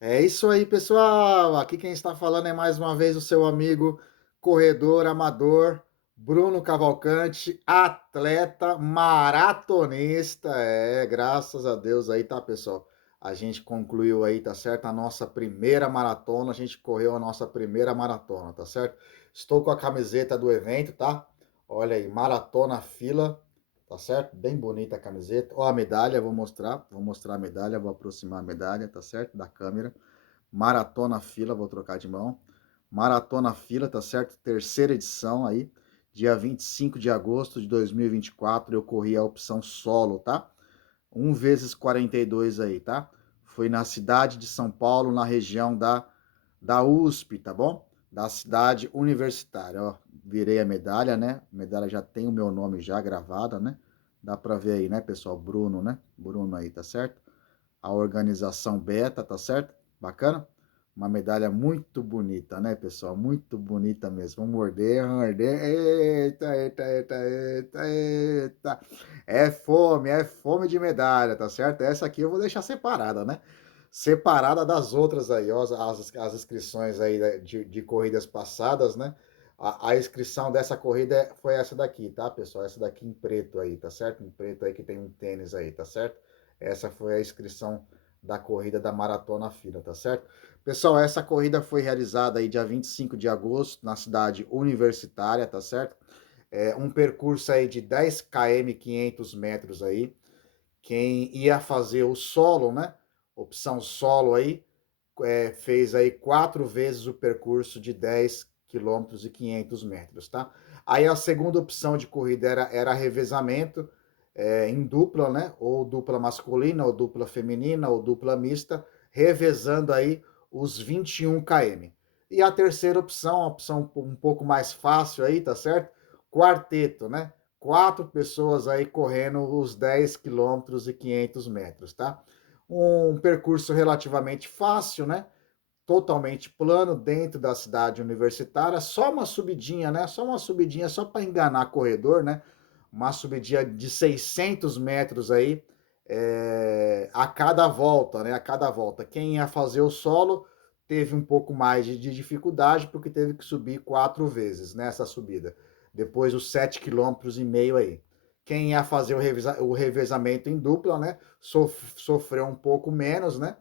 É isso aí, pessoal. Aqui quem está falando é mais uma vez o seu amigo corredor amador, Bruno Cavalcante, atleta maratonista. É, graças a Deus aí, tá, pessoal? A gente concluiu aí, tá certo? A nossa primeira maratona, a gente correu a nossa primeira maratona, tá certo? Estou com a camiseta do evento, tá? Olha aí, maratona fila, tá certo? Bem bonita a camiseta. Ó, a medalha, vou mostrar a medalha, vou aproximar a medalha, tá certo? Da câmera. Maratona Fila, vou trocar de mão. Maratona Fila, tá certo? Terceira edição aí, dia 25 de agosto de 2024, eu corri a opção solo, tá? 1 vezes 42 aí, tá? Foi na cidade de São Paulo, na região da USP, tá bom? Da cidade universitária, ó. Virei a medalha, né? A medalha já tem o meu nome já gravada, né? Dá pra ver aí, né, pessoal? Bruno, né? Bruno aí, tá certo? A organização Beta, tá certo? Bacana? Uma medalha muito bonita, né, pessoal? Muito bonita mesmo. Vamos morder, vamos morder. Eita, eita, eita, eita, eita. É fome de medalha, tá certo? Essa aqui eu vou deixar separada, né? Separada das outras aí, ó, as inscrições aí de corridas passadas, né? A inscrição dessa corrida foi essa daqui, tá, pessoal? Essa daqui em preto aí, tá certo? Em preto aí que tem um tênis aí, tá certo? Essa foi a inscrição da corrida da Maratona Fila, tá certo? Pessoal, essa corrida foi realizada aí dia 25 de agosto na cidade universitária, tá certo? É um percurso aí de 10 km, 500 metros aí. Quem ia fazer o solo, né? Opção solo aí, fez aí 4 vezes o percurso de 10 quilômetros e 500 metros, tá? Aí a segunda opção de corrida era revezamento, em dupla, né? Ou dupla masculina, ou dupla feminina, ou dupla mista, revezando aí os 21 km. E a terceira opção, a opção um pouco mais fácil aí, tá certo? Quarteto, né? 4 pessoas aí correndo os 10 quilômetros e 500 metros, tá? Um percurso relativamente fácil, né? Totalmente plano dentro da cidade universitária, só uma subidinha, né? Só uma subidinha, só para enganar corredor, né? Uma subidinha de 600 metros aí, a cada volta, né? A cada volta. Quem ia fazer o solo teve um pouco mais de dificuldade, porque teve que subir 4 vezes nessa subida. Depois os 7,5 km aí. Quem ia fazer o revezamento em dupla, né? Sofreu um pouco menos, né?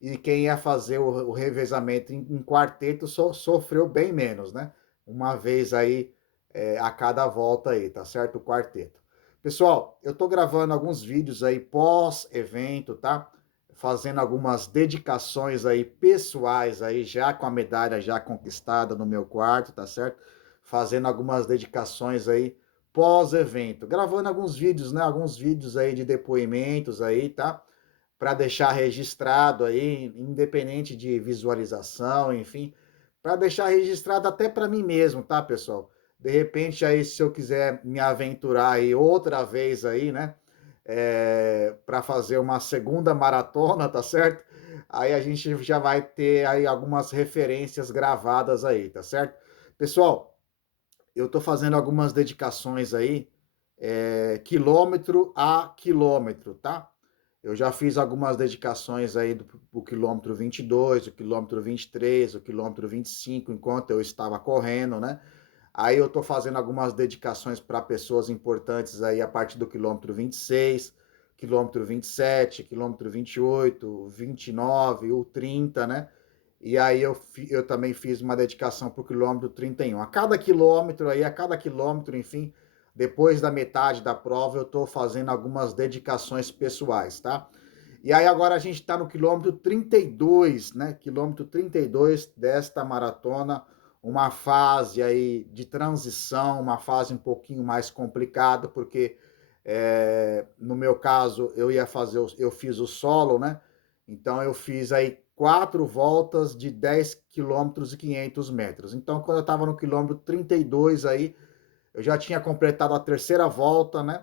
E quem ia fazer o revezamento em quarteto sofreu bem menos, né? Uma vez aí, a cada volta aí, tá certo? O quarteto. Pessoal, eu tô gravando alguns vídeos aí pós-evento, tá? Fazendo algumas dedicações aí pessoais aí, já com a medalha já conquistada no meu quarto, tá certo? Fazendo algumas dedicações aí pós-evento. Gravando alguns vídeos, né? Alguns vídeos aí de depoimentos aí, tá? Para deixar registrado aí, independente de visualização, enfim, para deixar registrado até para mim mesmo, tá, pessoal? De repente aí, se eu quiser me aventurar aí outra vez aí, né, para fazer uma segunda maratona, tá certo? Aí a gente já vai ter aí algumas referências gravadas aí, tá certo? Pessoal, eu tô fazendo algumas dedicações aí, quilômetro a quilômetro, tá? Eu já fiz algumas dedicações aí do quilômetro 22, o quilômetro 23, o quilômetro 25, enquanto eu estava correndo, né? Aí eu tô fazendo algumas dedicações para pessoas importantes aí a partir do quilômetro 26, quilômetro 27, quilômetro 28, 29, o 30, né? E aí eu também fiz uma dedicação para o quilômetro 31. A cada quilômetro aí, a cada quilômetro, enfim, depois da metade da prova, eu estou fazendo algumas dedicações pessoais, tá? E aí agora a gente está no quilômetro 32, né? Quilômetro 32 desta maratona, uma fase aí de transição, uma fase um pouquinho mais complicada, porque no meu caso eu fiz o solo, né? Então eu fiz aí 4 voltas de 10 quilômetros e 500 metros. Então quando eu estava no quilômetro 32 aí, eu já tinha completado a terceira volta, né?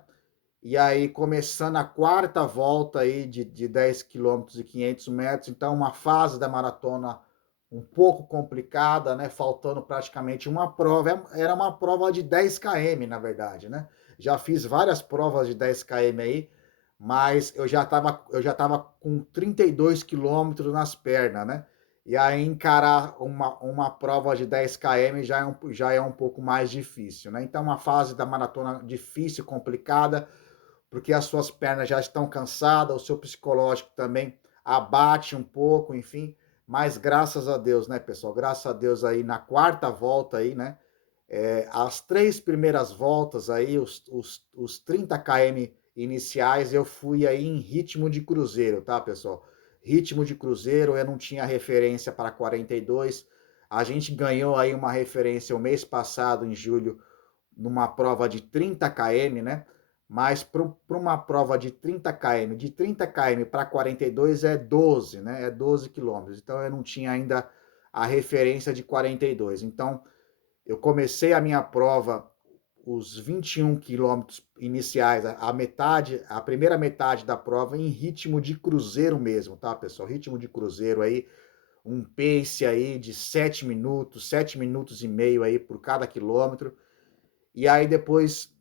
E aí, começando a quarta volta aí de 10 quilômetros e 500 metros, então uma fase da maratona um pouco complicada, né? Faltando praticamente uma prova. Era uma prova de 10 km, na verdade, né? Já fiz várias provas de 10 km aí, mas eu já tava com 32 quilômetros nas pernas, né? E aí encarar uma prova de 10 km já é um pouco mais difícil, né? Então, uma fase da maratona difícil, complicada, porque as suas pernas já estão cansadas, o seu psicológico também abate um pouco, enfim. Mas graças a Deus, né, pessoal? Graças a Deus aí na quarta volta aí, né? As três primeiras voltas aí, os 30 km iniciais, eu fui aí em ritmo de cruzeiro, tá, pessoal? Ritmo de cruzeiro, eu não tinha referência para 42. A gente ganhou aí uma referência o mês passado, em julho, numa prova de 30 km, né? Mas para uma prova de 30 km, de 30 km para 42 é 12, né? É 12 quilômetros. Então eu não tinha ainda a referência de 42. Então eu comecei a minha prova, os 21 quilômetros iniciais, a metade, a primeira metade da prova em ritmo de cruzeiro mesmo, tá, pessoal? Ritmo de cruzeiro aí, um pace aí de 7 minutos e meio aí por cada quilômetro. E aí depois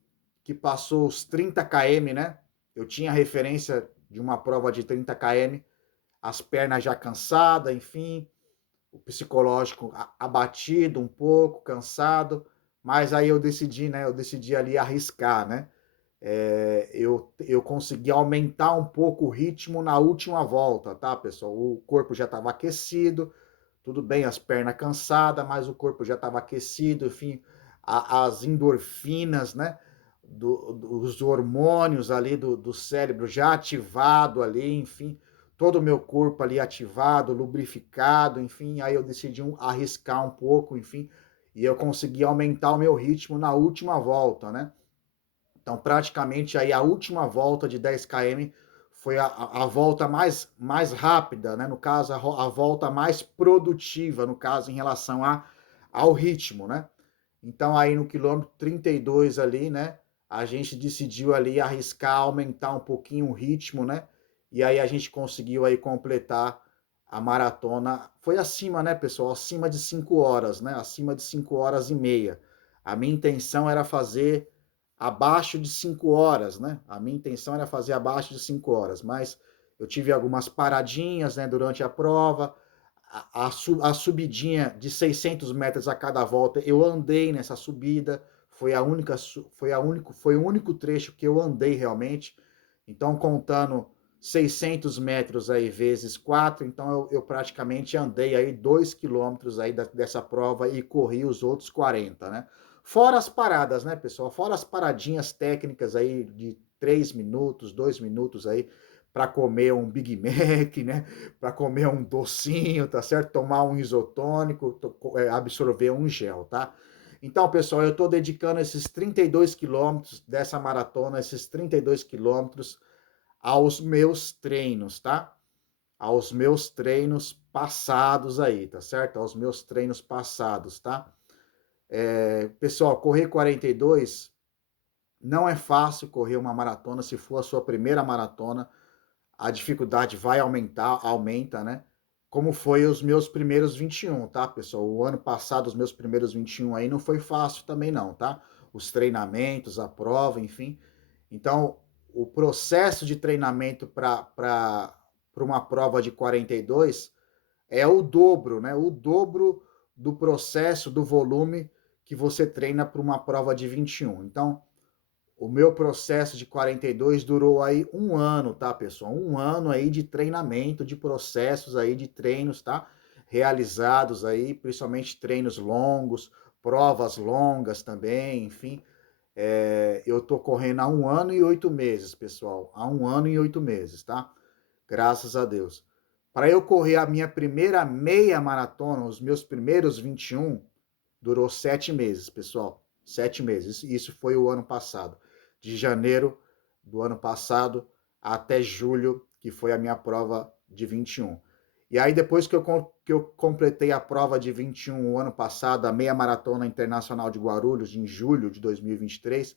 que passou os 30 km, né? Eu tinha referência de uma prova de 30 km, as pernas já cansadas, enfim, o psicológico abatido um pouco, cansado, mas aí eu decidi, né? Eu decidi ali arriscar, né? Eu consegui aumentar um pouco o ritmo na última volta, tá, pessoal? O corpo já estava aquecido, tudo bem, as pernas cansadas, mas o corpo já estava aquecido, enfim, as endorfinas, né? Dos hormônios ali do cérebro já ativado ali, enfim, todo o meu corpo ali ativado, lubrificado, enfim, aí eu decidi arriscar um pouco, enfim, e eu consegui aumentar o meu ritmo na última volta, né? Então, praticamente aí a última volta de 10 km foi a volta mais rápida, né? No caso, a volta mais produtiva, no caso, em relação ao ritmo, né? Então, aí no quilômetro 32 ali, né? A gente decidiu ali arriscar, aumentar um pouquinho o ritmo, né? E aí a gente conseguiu aí completar a maratona. Foi acima, né, pessoal? Acima de 5 horas, né? Acima de 5 horas e meia. A minha intenção era fazer abaixo de 5 horas, né? A minha intenção era fazer abaixo de 5 horas, mas eu tive algumas paradinhas, né, durante a prova, a subidinha de 600 metros a cada volta, eu andei nessa subida, foi o único trecho que eu andei realmente, então contando 600 metros aí vezes 4, então eu praticamente andei aí 2 quilômetros aí dessa prova e corri os outros 40, né? Fora as paradas, né, pessoal? Fora as paradinhas técnicas aí de 3 minutos, 2 minutos aí para comer um Big Mac, né? Para comer um docinho, tá certo? Tomar um isotônico, absorver um gel, tá? Então, pessoal, eu estou dedicando esses 32 quilômetros dessa maratona, esses 32 quilômetros aos meus treinos, tá? Aos meus treinos passados aí, tá certo? Aos meus treinos passados, tá? Pessoal, correr 42 não é fácil correr uma maratona. Se for a sua primeira maratona, a dificuldade vai aumentar, aumenta, né? Como foi os meus primeiros 21, tá, pessoal? O ano passado, os meus primeiros 21 aí não foi fácil também não, tá? Os treinamentos, a prova, enfim. Então, o processo de treinamento para uma prova de 42 é o dobro, né? O dobro do processo, do volume que você treina para uma prova de 21. Então, o meu processo de 42 durou aí um ano, tá, pessoal? Um ano aí de treinamento, de processos aí, de treinos, tá? Realizados aí, principalmente treinos longos, provas longas também, enfim. Eu tô correndo há um ano e 8 meses, pessoal. Há um ano e 8 meses, tá? Graças a Deus. Para eu correr a minha primeira meia maratona, os meus primeiros 21, durou 7 meses, pessoal. 7 meses. Isso foi o ano passado. De janeiro do ano passado até julho, que foi a minha prova de 21. E aí, depois que eu completei a prova de 21 o ano passado, a meia maratona internacional de Guarulhos, em julho de 2023,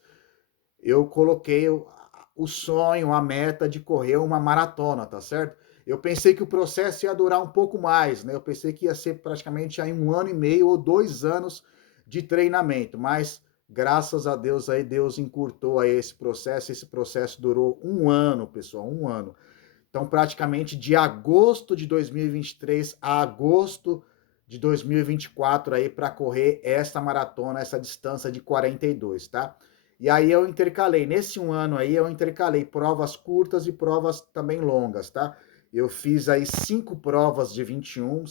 eu coloquei o sonho, a meta de correr uma maratona, tá certo? Eu pensei que o processo ia durar um pouco mais, né? Eu pensei que ia ser praticamente aí um ano e meio ou 2 anos de treinamento, mas Graças a Deus aí, Deus encurtou aí esse processo durou um ano, pessoal, um ano. Então, praticamente de agosto de 2023 a agosto de 2024 aí para correr esta maratona, essa distância de 42, tá? E aí eu intercalei, nesse um ano aí, eu intercalei provas curtas e provas também longas, tá? Eu fiz aí 5 provas de 21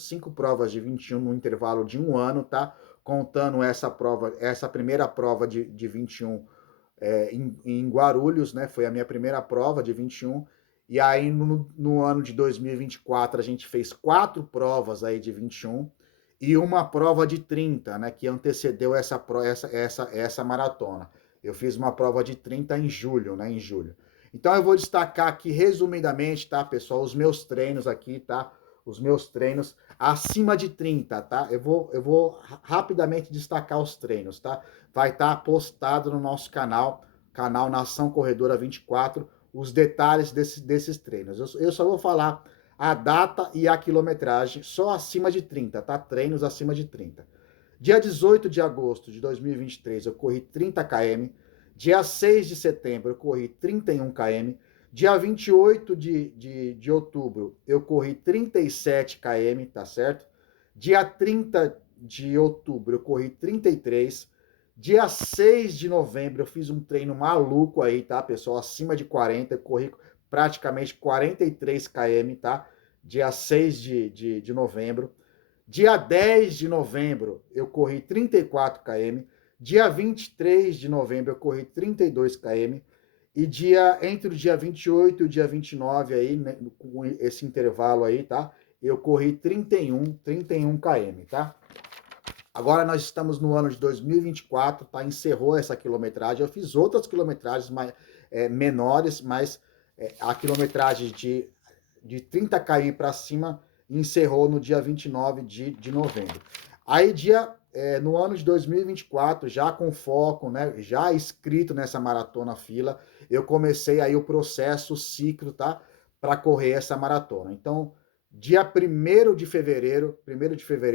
no intervalo de um ano, tá? Contando essa prova, essa primeira prova de 21 em Guarulhos, né? Foi a minha primeira prova de 21. E aí, no ano de 2024, a gente fez 4 provas aí de 21 e uma prova de 30, né? Que antecedeu essa maratona. Eu fiz uma prova de 30 em julho, né? Em julho. Então, eu vou destacar aqui resumidamente, tá, pessoal? Os meus treinos aqui, tá? Os meus treinos acima de 30, tá? Eu vou rapidamente destacar os treinos, tá? Vai estar postado no nosso canal Nação Corredora 24, os detalhes desses treinos. Eu só vou falar a data e a quilometragem só acima de 30, tá? Treinos acima de 30. Dia 18 de agosto de 2023, eu corri 30 km. Dia 6 de setembro, eu corri 31 km. Dia 28 de outubro, eu corri 37 km, tá certo? Dia 30 de outubro, eu corri 33. Dia 6 de novembro, eu fiz um treino maluco aí, tá, pessoal? Acima de 40, eu corri praticamente 43 km, tá? Dia 6 de novembro. Dia 10 de novembro, eu corri 34 km. Dia 23 de novembro, eu corri 32 km. E entre o dia 28 e o dia 29 aí, né, com esse intervalo aí, tá? Eu corri 31 km, tá? Agora nós estamos no ano de 2024, tá? Encerrou essa quilometragem. Eu fiz outras quilometragens menores, mas a quilometragem de 30 km para cima encerrou no dia 29 de novembro. Aí, no ano de 2024, já com foco, né, já inscrito nessa maratona fila, eu comecei aí o processo, o ciclo, tá? Para correr essa maratona. Então, dia 1º de fevereiro,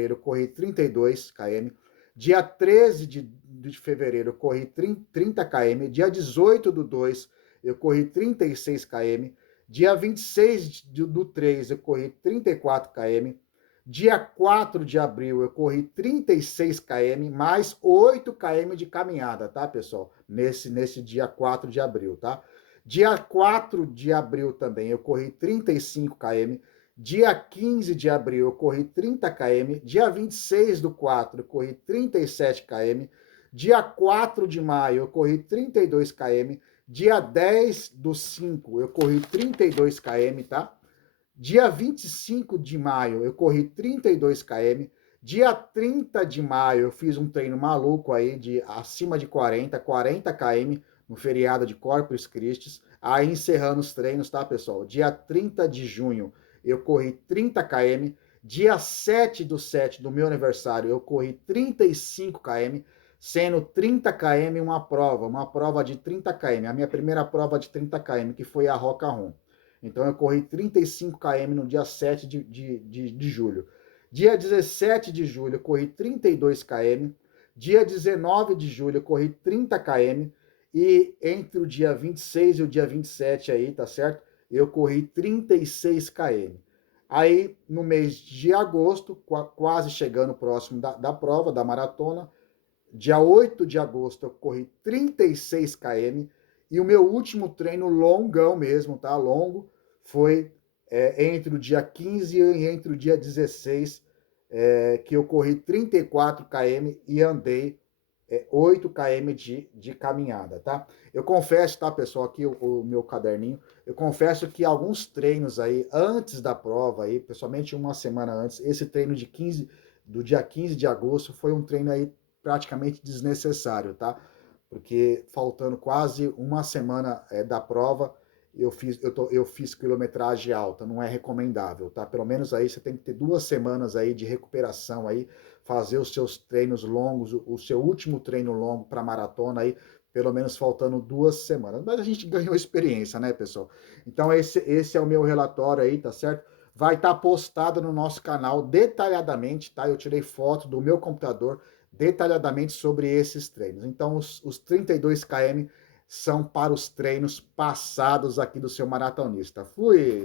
eu corri 32 km. Dia 13 de fevereiro, eu corri 30 km. Dia 18 do 2, eu corri 36 km. Dia 26 do 3, eu corri 34 km. Dia 4 de abril, eu corri 36 km, mais 8 km de caminhada, tá, pessoal? Nesse dia 4 de abril, tá? Dia 4 de abril também, eu corri 35 km. Dia 15 de abril, eu corri 30 km. Dia 26 do 4, eu corri 37 km. Dia 4 de maio, eu corri 32 km. Dia 10 do 5, eu corri 32 km, tá? Dia 25 de maio, eu corri 32 km. Dia 30 de maio, eu fiz um treino maluco aí, de acima de 40 km, no feriado de Corpus Christi. Aí encerrando os treinos, tá, pessoal? Dia 30 de junho, eu corri 30 km. Dia 7 do 7, do meu aniversário, eu corri 35 km, sendo 30 km uma prova de 30 km, a minha primeira prova de 30 km, que foi a Roca Run. Então eu corri 35 km no dia 7 de julho. Dia 17 de julho eu corri 32 km. Dia 19 de julho eu corri 30 km. E entre o dia 26 e o dia 27 aí, tá certo? Eu corri 36 km. Aí no mês de agosto, quase chegando próximo da prova, da maratona, dia 8 de agosto eu corri 36 km. E o meu último treino longão mesmo, tá? Longo, foi entre o dia 15 e entre o dia 16, que eu corri 34 km e andei 8 km de caminhada, tá? Eu confesso, tá, pessoal, aqui o meu caderninho, eu confesso que alguns treinos aí, antes da prova, aí, pessoalmente uma semana antes, esse treino do dia 15 de agosto, foi um treino aí praticamente desnecessário, tá? Porque faltando quase uma semana da prova, eu fiz quilometragem alta, não é recomendável, tá? Pelo menos aí você tem que ter 2 semanas aí de recuperação aí, fazer os seus treinos longos, o seu último treino longo para maratona aí, pelo menos faltando 2 semanas. Mas a gente ganhou experiência, né, pessoal? Então esse é o meu relatório aí, tá certo? Vai estar postado no nosso canal detalhadamente, tá? Eu tirei foto do meu computador detalhadamente sobre esses treinos. Então, os 32 km são para os treinos passados aqui do seu maratonista. Fui!